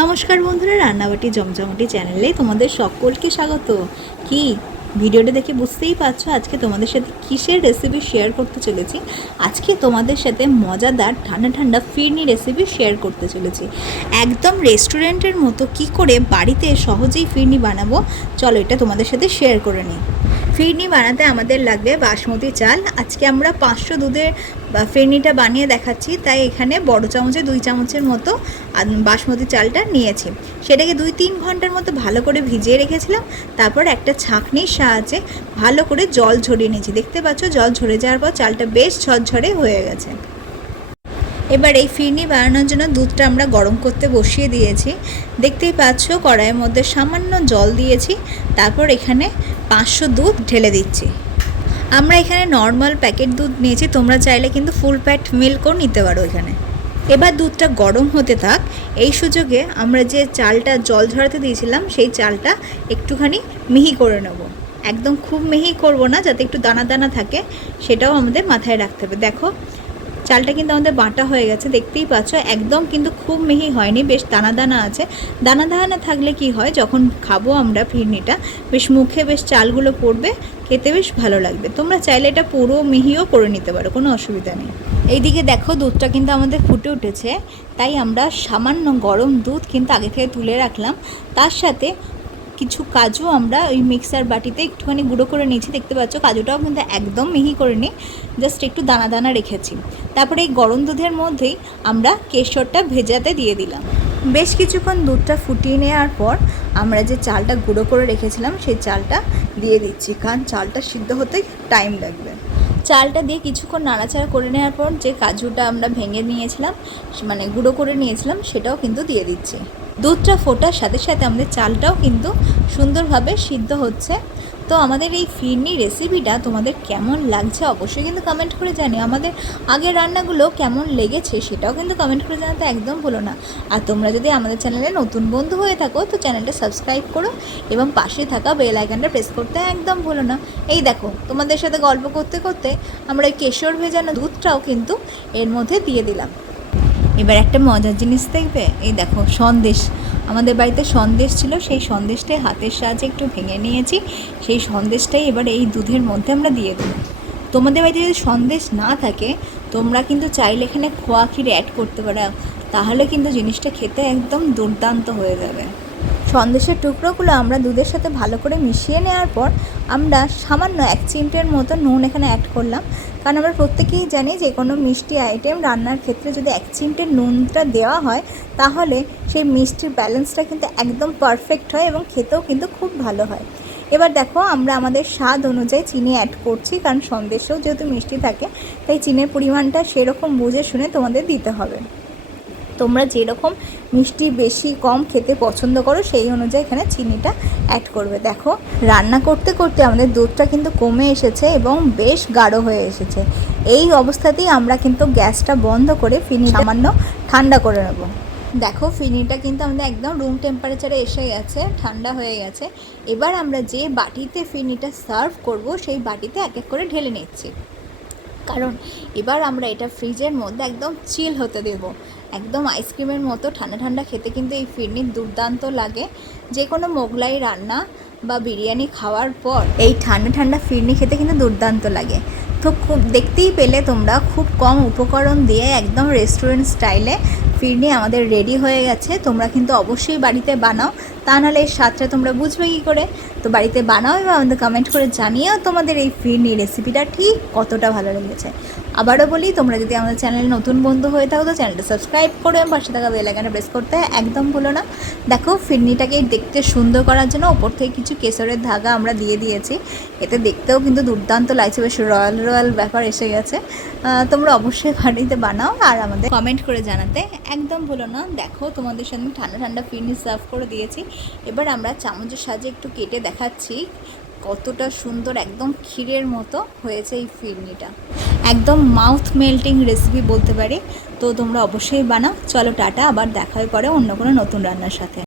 নমস্কার বন্ধুরা, রান্নাবাটি জমজমাটি চ্যানেলে তোমাদের সকলকে স্বাগত। কি ভিডিওটা দেখে বুঝতেই পারছো আজকে তোমাদের সাথে কিসের রেসিপি শেয়ার করতে চলেছি। আজকে তোমাদের সাথে মজাদার ঠান্ডা ঠান্ডা ফিরনি রেসিপি শেয়ার করতে চলেছি। একদম রেস্টুরেন্টের মতো কি করে বাড়িতে সহজেই ফিরনি বানাবো, চলো এটা তোমাদের সাথে শেয়ার করে নিই। ফিরনি বানাতে আমাদের লাগবে বাসমতি চাল। আজকে আমরা 500 দুধের ফিরনিটা বানিয়ে দেখাচ্ছি, তাই এখানে বড় চামচে 2 চামচের মতো বাসমতি চালটা নিয়েছি। সেটাকে 2-3 ঘন্টার মতো ভালো করে ভিজিয়ে রেখেছিলাম। তারপর একটা ছাঁকনির সাহায্যে ভালো করে জল ঝরিয়ে নিয়েছি। দেখতে পাচ্ছ জল ঝরে যাওয়ার পর চালটা বেশ ঝরঝরে হয়ে গেছে। এবার এই ফিরনি বানানোর জন্য দুধটা আমরা গরম করতে বসিয়ে দিয়েছি। দেখতেই পাচ্ছ কড়াইয়ের মধ্যে সামান্য জল দিয়েছি। তারপর এখানে 500 দুধ ঢেলে দিচ্ছি। আমরা এখানে নর্মাল প্যাকেট দুধ নিয়েছি, তোমরা চাইলে কিন্তু ফুল ফ্যাট মিল্কও নিতে পারো এখানে। এবার দুধটা গরম হতে থাক। এই সুযোগে আমরা যে চালটা জল ঝরাতে দিয়েছিলাম সেই চালটা একটুখানি মিহি করে নেব। একদম খুব মিহি করব না, যাতে একটু দানা দানা থাকে, সেটাও আমাদের মাথায় রাখতে হবে। দেখো চালটা কিন্তু আমাদের বাটা হয়ে গেছে, দেখতেই পাচ্ছ একদম কিন্তু খুব মিহি হয়নি, বেশ দানা দানা আছে। দানা দানা থাকলে কি হয়, যখন খাবো আমরা ফিরনিটা বেশ মুখে বেশ চালগুলো পড়বে, খেতে বেশ ভালো লাগবে। তোমরা চাইলে এটা পুরো মিহিও করে নিতে পারো, কোনো অসুবিধা নেই। এইদিকে দেখো দুধটা কিন্তু আমাদের ফুটে উঠেছে, তাই আমরা সামান্য গরম দুধ কিন্তু আগে থেকে তুলে রাখলাম। তার সাথে কিছু কাজু আমরা ওই মিক্সার বাটিতে একটুখানি গুঁড়ো করে নিয়েছি। দেখতে পাচ্ছ কাজুটাও কিন্তু একদম মিহি করে নিই, জাস্ট একটু দানা দানা রেখেছি। তারপরে এই গরম দুধের মধ্যেই আমরা কেশরটা ভেজাতে দিয়ে দিলাম। বেশ কিছুক্ষণ দুধটা ফুটিয়ে নেওয়ার পর আমরা যে চালটা গুঁড়ো করে রেখেছিলাম সেই চালটা দিয়ে দিচ্ছি, কারণ চালটা সিদ্ধ হতে টাইম লাগবে। চালটা দিয়ে কিছুক্ষণ নাড়াচাড়া করে নেওয়ার পর যে কাজুটা আমরা ভেঙে নিয়েছিলাম, মানে গুঁড়ো করে নিয়েছিলাম, সেটাও কিন্তু দিয়ে দিচ্ছি। দুধটা ফোটার সাথে সাথে আমাদের চালটাও কিন্তু সুন্দরভাবে সিদ্ধ হচ্ছে। তো আমাদের এই ফিরনি রেসিপিটা তোমাদের কেমন লাগছে অবশ্যই কিন্তু কমেন্ট করে জানিও। আমাদের আগের রান্নাগুলো কেমন লেগেছে সেটাও কিন্তু কমেন্ট করে জানাতে একদম ভুলো না। আর তোমরা যদি আমাদের চ্যানেলে নতুন বন্ধু হয়ে থাকো তো চ্যানেলটা সাবস্ক্রাইব করো এবং পাশে থাকা বেল আইকনটা প্রেস করতে একদম ভুলো না। এই দেখো তোমাদের সাথে গল্প করতে করতে আমরা এই কেশর ভেজানো দুধটাও কিন্তু এর মধ্যে দিয়ে দিলাম। এবার একটা মজার জিনিস দেখবে, এই দেখো সন্দেশ, আমাদের বাড়িতে সন্দেশ ছিল, সেই সন্দেশটাই হাতের সাহায্যে একটু ভেঙে নিয়েছি। সেই সন্দেশটাই এবার এই দুধের মধ্যে আমরা দিয়ে দেবো। তোমাদের বাড়িতে যদি সন্দেশ না থাকে তোমরা কিন্তু চাইলে এখানে খোয়া ক্ষীর অ্যাড করতে পারো, তাহলে কিন্তু জিনিসটা খেতে একদম দুর্দান্ত হয়ে যাবে। সন্দেশের টুকরোগুলো আমরা দুধের সাথে ভালো করে মিশিয়ে নেওয়ার পর আমরা সামান্য 1 চিমটের মতো নুন এখানে অ্যাড করলাম, কারণ আমরা প্রত্যেকেই জানি যে কোনো মিষ্টি আইটেম রান্নার ক্ষেত্রে যদি 1 চিমটের নুনটা দেওয়া হয় তাহলে সেই মিষ্টির ব্যালেন্সটা কিন্তু একদম পারফেক্ট হয় এবং খেতেও কিন্তু খুব ভালো হয়। এবার দেখো আমরা আমাদের স্বাদ অনুযায়ী চিনি অ্যাড করছি, কারণ সন্দেশেও যেহেতু মিষ্টি থাকে তাই চিনির পরিমাণটা সেরকম বুঝে শুনে তোমাদের দিতে হবে। তোমরা যেরকম মিষ্টি বেশি কম খেতে পছন্দ করো সেই অনুযায়ী এখানে চিনিটা অ্যাড করবে। দেখো রান্না করতে করতে আমাদের দুধটা কিন্তু কমে এসেছে এবং বেশ গাঢ় হয়ে এসেছে। এই অবস্থাতেই আমরা কিন্তু গ্যাসটা বন্ধ করে ফিরনি সামান্য ঠান্ডা করে নেব। দেখো ফিরনিটা কিন্তু আমাদের একদম রুম টেম্পারেচারে এসে গেছে, ঠান্ডা হয়ে গেছে। এবার আমরা যে বাটিতে ফিরনিটা সার্ভ করব সেই বাটিতে এক এক করে ঢেলে নিচ্ছি, কারণ এবার আমরা এটা ফ্রিজের মধ্যে একদম চিল হতে দেব। একদম আইসক্রিমের মতো ঠান্ডা ঠান্ডা খেতে কিন্তু এই ফিরনির দুর্দান্ত লাগে। যে কোনো মোগলাই রান্না বা বিরিয়ানি খাওয়ার পর এই ঠান্ডা ঠান্ডা ফিরনি খেতে কিন্তু দুর্দান্ত লাগে। তো খুব দেখতেই পেলে তোমরা, খুব কম উপকরণ দিয়ে একদম রেস্টুরেন্ট স্টাইলে ফিরনি আমাদের রেডি হয়ে গেছে। তোমরা কিন্তু অবশ্যই বাড়িতে বানাও, তা নাহলে এই স্বাদটা তোমরা বুঝবে কী করে। তো বাড়িতে বানাও এবং আমাদের কমেন্ট করে জানিও তোমাদের এই ফিরনি রেসিপিটা ঠিক কতটা ভালো লেগেছে। আবারও বলি, তোমরা যদি আমাদের চ্যানেলে নতুন বন্ধু হয়ে থাকো তো চ্যানেলটা সাবস্ক্রাইব করে পাশে থাকা বেল আইকনটা প্রেস করতে একদম ভুলো না। দেখো ফিরনিটাকে দেখতে সুন্দর করার জন্য ওপর থেকে কিছু কেশরের ধাগা আমরা দিয়ে দিয়েছি, এতে দেখতেও কিন্তু দুর্দান্ত লাগছে, বেশ রয়্যাল রয়্যাল ব্যাপার এসে গেছে। তোমরা অবশ্যই বাড়িতে বানাও আর আমাদের কমেন্ট করে জানাতে একদম ভুলো না। দেখো তোমাদের সামনে ঠান্ডা ঠান্ডা ফিরনি সার্ভ করে দিয়েছি। এবার আমরা চামচের সাহায্যে একটু কেটে দেখাচ্ছি কতটা সুন্দর একদম ক্ষীরের মতো হয়েছে এই ফিরনিটা। একদম মাউথ মেল্টিং রেসিপি বলতে পারি। তো তোমরা অবশ্যই বানাও। চলো টাটা, আবার দেখা হয়ে পরে অন্য কোনো নতুন রান্নার সাথে।